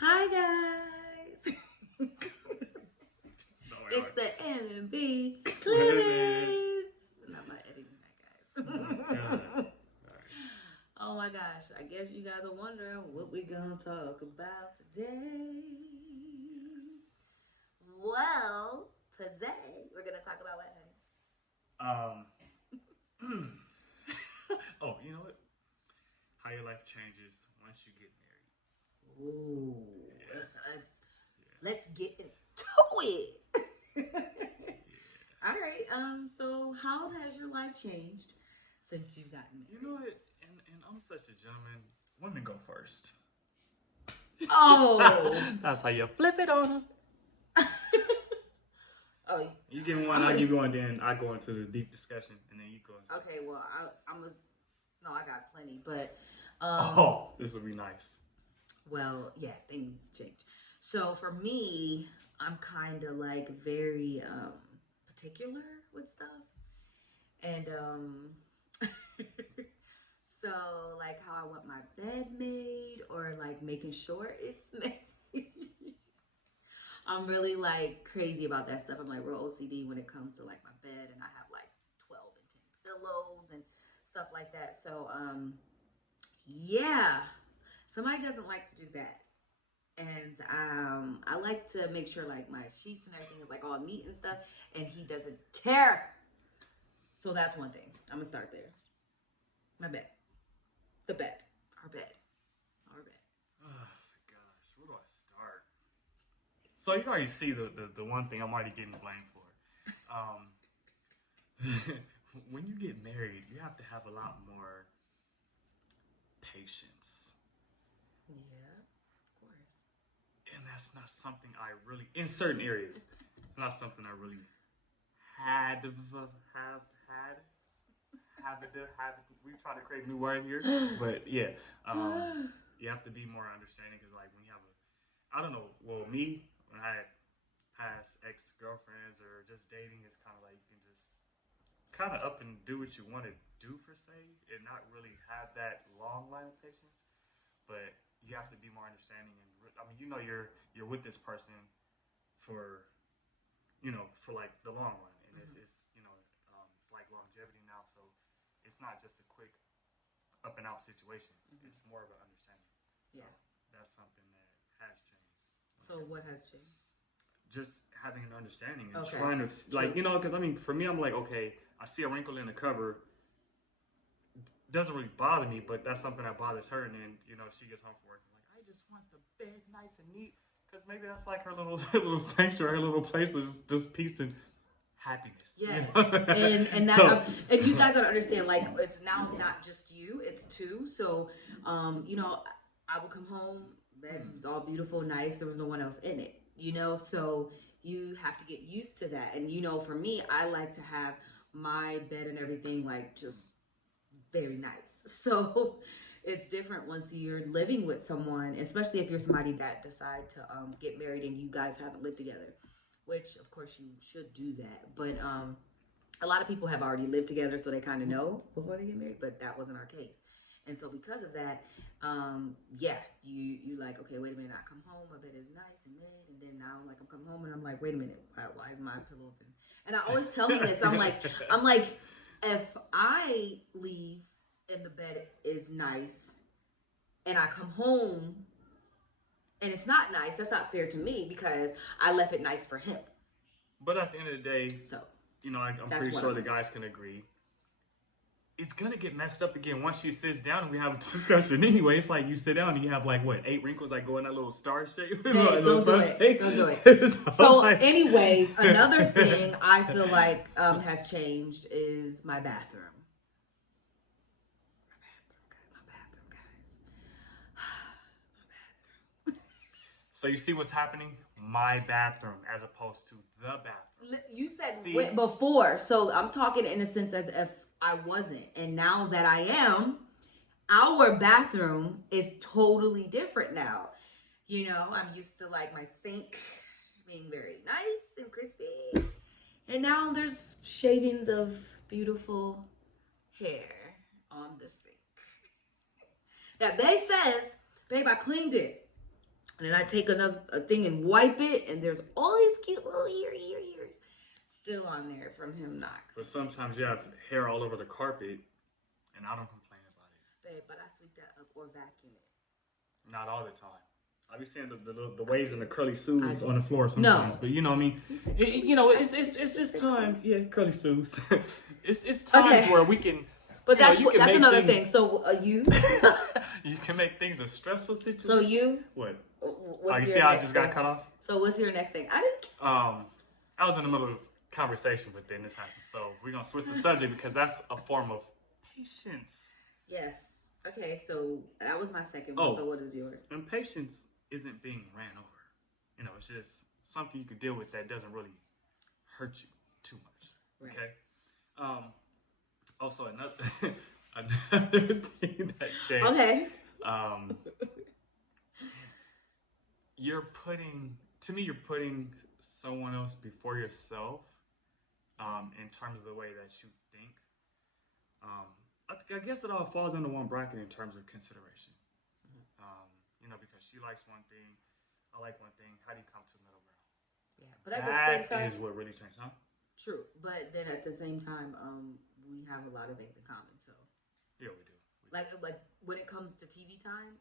Hi guys. No, wait, It's the M&B Limits. Limits. And I'm not editing Oh my that, god. guys. Alright. Oh my gosh. I guess you guys are wondering what we gonna talk about today. Yes. Well, today we're gonna talk about what, honey? Um. Oh, you know what? How your life changes once you get married. Ooh. Yeah. Let's Yeah. let's get into it. Yeah. All right. So how has your life changed since you've gotten You know married? what? And I'm such a gentleman. Women go first. Oh. That's how you flip it on them. Oh, You give me one, I'm I'll a, give you one. Then I go into the deep discussion, and then you go. okay. Well, I'm a no. I got plenty, but Oh, this will be nice. well, yeah, things change. So for me, I'm kind of like very particular with stuff, and so like how I want my bed made, or like making sure it's made. I'm really like crazy about that stuff. I'm like real OCD when it comes to like my bed, and I have like 12 and 10 pillows and stuff like that. So yeah, somebody doesn't like to do that, and I like to make sure like my sheets and everything is like all neat and stuff, and he doesn't care. So that's one thing. I'm gonna start there. My bed, the bed, our bed, our bed. Oh my gosh, where do I start? So you already see the one thing I'm already getting blamed for. Um, when you get married, you have to have a lot more patience, Yeah, of course. and that's not something I really, in certain areas, it's not something I really had to have had. Have we try to create a new word here, but yeah, you have to be more understanding because like when you have a, I don't know, well me when I had past ex girlfriends or just dating, it's kind of like you can just kind of up and do what you want to do per se, and not really have that long line of patience. But you have to be more understanding, and I mean, you know, you're with this person for for like the long run, and Mm-hmm. it's like longevity now, so it's not just a quick up and out situation. It's Mm-hmm. more of an understanding. So Yeah. that's something that has changed when So it comes what to has changed? just having an understanding and Okay. trying to True. like because I mean for me I'm like okay I see a wrinkle in the cover doesn't really bother me but that's something that bothers her and then she gets home from work and like I just want the bed nice and neat because maybe that's like her little little sanctuary her little place of just peace and happiness Yes, and that so and you guys gotta understand, like it's now not just you, it's two. So, I would come home, bed was all beautiful, nice. There was no one else in it, So you have to get used to that. And for me, I like to have my bed and everything like just very nice. So it's different once you're living with someone, especially if you're somebody that decide to get married and you guys haven't lived together, which of course you should do that. But a lot of people have already lived together, so they kind of know before they get married. But that wasn't our case, and so because of that, yeah, you like okay, wait a minute. I come home, my bed is nice and mid, and then now I'm like I'm coming home and I'm like, wait a minute, why is my pillows in? And I always tell them this. I'm like, if I leave and the bed is nice, and I come home and it's not nice, that's not fair to me because I left it nice for him. but at the end of the day So I'm that's pretty what sure I'm the on. guys can agree it's gonna get messed up again once she sits down and we have a discussion. Anyway, it's like you sit down and you have like what 8 wrinkles that go in that little star shape, Babe, little don't do sun it. shape. Don't do it. So So, anyways, another thing I feel like has changed is my bathroom. My bathroom, guys. so you see what's happening? My bathroom as opposed to the bathroom. You said See, before, so I'm talking in a sense as if I wasn't, and now that I am, our bathroom is totally different now. I'm used to like my sink being very nice and crispy, and now there's shavings of beautiful hair on the sink. That babe says, babe, I cleaned it. And then I take a thing and wipe it, and there's all these cute little ears still on there from him not. But sometimes you have hair all over the carpet, and I don't complain about it. Babe, but I sweep that up or vacuum it. Not all the time. I be seeing the waves and the curly sues on the floor sometimes, No. but you know what I mean. It's just times. Yeah, it's curly sues. it's times where we can. But that's another things, thing. So you. You can make things a stressful situation. So you. What? What's you see how I just got cut off? So what's your next thing? I didn't. I was in the middle of a conversation, but then this happened. So we're gonna switch the subject because that's a form of patience. Yes. Okay. So that was my second one. So what is yours? And patience isn't being ran over. You know, it's just something you could deal with that doesn't really hurt you too much. Right. Okay. Also another thing that changed. Okay. You're putting someone else before yourself. In terms of the way that you think. I guess it all falls under one bracket in terms of consideration. You know, because she likes one thing, I like one thing. How do you come to the middle ground? Yeah, but at the same time, that is what really changed, huh? True, but then at the same time, we have a lot of things in common. So yeah, we do. Like when it comes to TV time,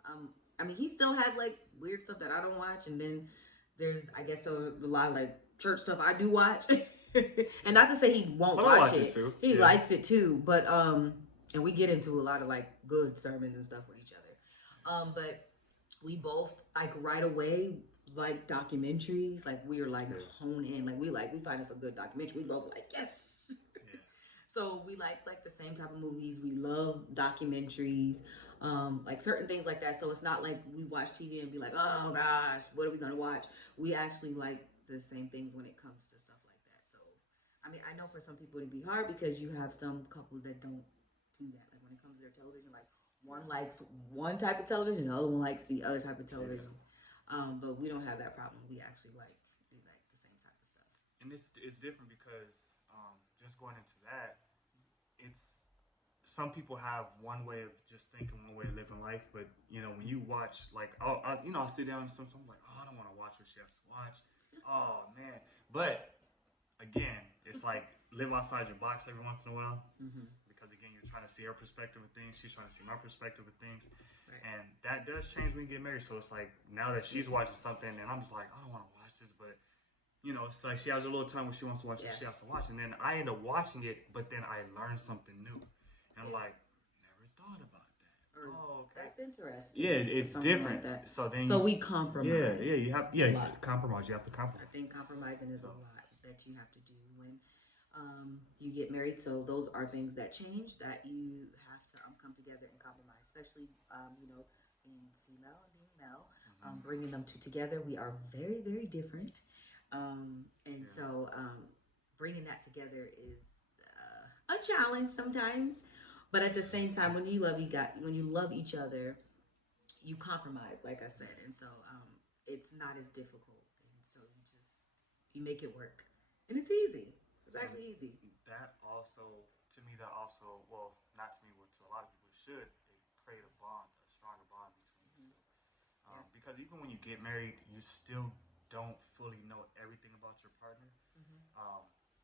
I mean, he still has like weird stuff that I don't watch, and then there's I guess a lot of like church stuff I do watch, and not to say he won't watch it. Too. He likes it too, but and we get into a lot of like good sermons and stuff with each other, but we both like right away like documentaries. Like we are like hone in. Like we find us a good documentary. We both like yes. Yeah. So we like the same type of movies. We love documentaries, like certain things like that. So it's not like we watch TV and be like, oh gosh, what are we gonna watch? We actually like the same things when it comes to stuff like that. So I mean, I know for some people it'd be hard because you have some couples that don't do that. Like when it comes to their television, like one likes one type of television, the other one likes the other type of television. But we don't have that problem. We actually like the same type of stuff. And it's different because just going into that, it's some people have one way of just thinking, one way of living life. But you know, when you watch, like, I'll sit down and sometimes I'm like, oh, I don't want to watch what she has to watch. Oh man, but again, it's like live outside your box every once in a while. Mm-hmm. Because again, you're trying to see her perspective of things. She's trying to see my perspective of things. Right. And that does change when you get married. So it's like now that she's watching something and I'm just like, I don't want to watch this. But, you know, it's like she has a little time when she wants to watch what she has to watch. And then I end up watching it, but then I learn something new. And I'm like, never thought about that. Oh, okay. That's interesting. Yeah, it's different. Like so we compromise. Yeah, you have compromise. You have to compromise. I think compromising is a lot that you have to do when you get married. So those are things that change that you have to come together and compromise, especially you know, being female and being male. Bringing them together, we are very, very different, so bringing that together is a challenge sometimes. But at the same time, when you love each other, you compromise, like I said, and so it's not as difficult, and so you make it work, and it's easy. It's actually easy. That also, to me, well, not to me, but to a lot of people, should create a stronger bond between you two. Because even when you get married, you still don't fully know everything about your partner.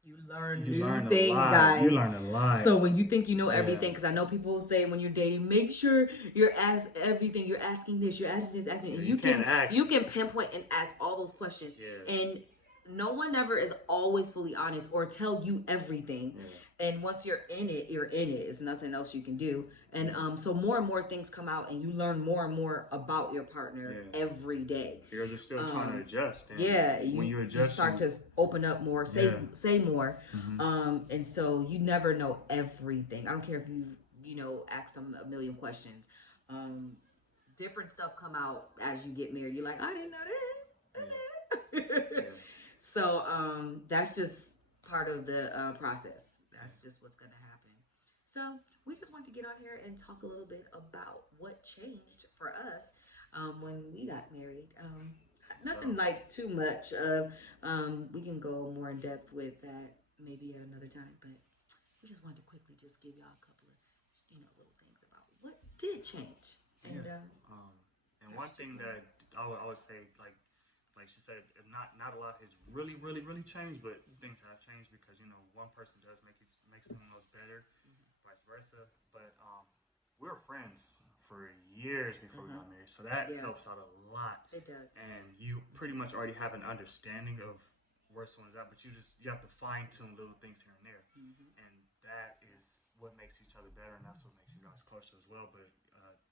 You learn new things, guys. You learn a lot. So when you think you know everything, because I know people say when you're dating, make sure you're asking everything. You're asking this, you're asking this, asking. And you can pinpoint and ask all those questions. Yeah. And no one ever is always fully honest or tell you everything. Yeah. And once you're in it, you're in it. It's nothing else you can do. And so more and more things come out, and you learn more and more about your partner every day. Because you're still trying to adjust. And when you adjust, you start to open up more, say more. Mm-hmm. And so you never know everything. I don't care if you ask them a million questions. Different stuff come out as you get married. You're like, I didn't know that. Yeah. So that's just part of the process. That's just what's going to happen. So we just want to get on here and talk a little bit about what changed for us when we got married. Nothing like too much. We can go more in depth with that maybe at another time. But we just wanted to quickly just give y'all a couple of little things about what did change. And And one thing that I would say, like she said, not a lot has really changed, but things have changed because one person does make someone else better, vice versa. But we were friends for years before we got married, so that helps out a lot. It does. And you pretty much already have an understanding of where someone's at, but you have to fine tune little things here and there, and that is what makes each other better, and that's what makes you guys closer as well. But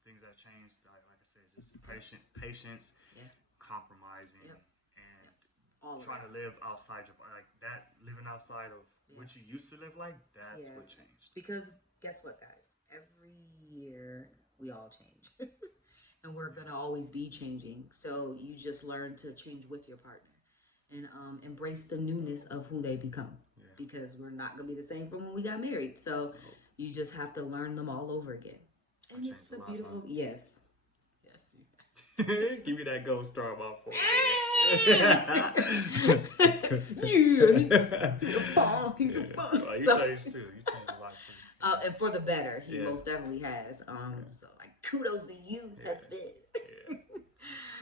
things that changed, like I said, just patience, compromising, and all trying to live outside your that. Living outside of what you used to live like, that's what changed. Because guess what, guys? Every year we all change, and we're gonna always be changing. So you just learn to change with your partner, and embrace the newness of who they become. Because we're not gonna be the same from when we got married. So you just have to learn them all over again. And it's a beautiful, yes. Give me that gold star about for You changed too. You changed a lot too. And for the better, he most definitely has. So like kudos to you, husband.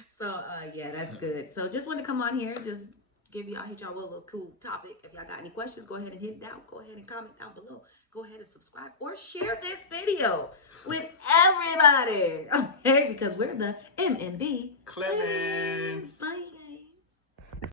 So that's good. So just wanted to come on here, just hit y'all with a little cool topic. If y'all got any questions, go ahead and hit it down. Go ahead and comment down below. Go ahead and subscribe or share this video with everybody. Okay, because we're the MNB Clemens. Bye.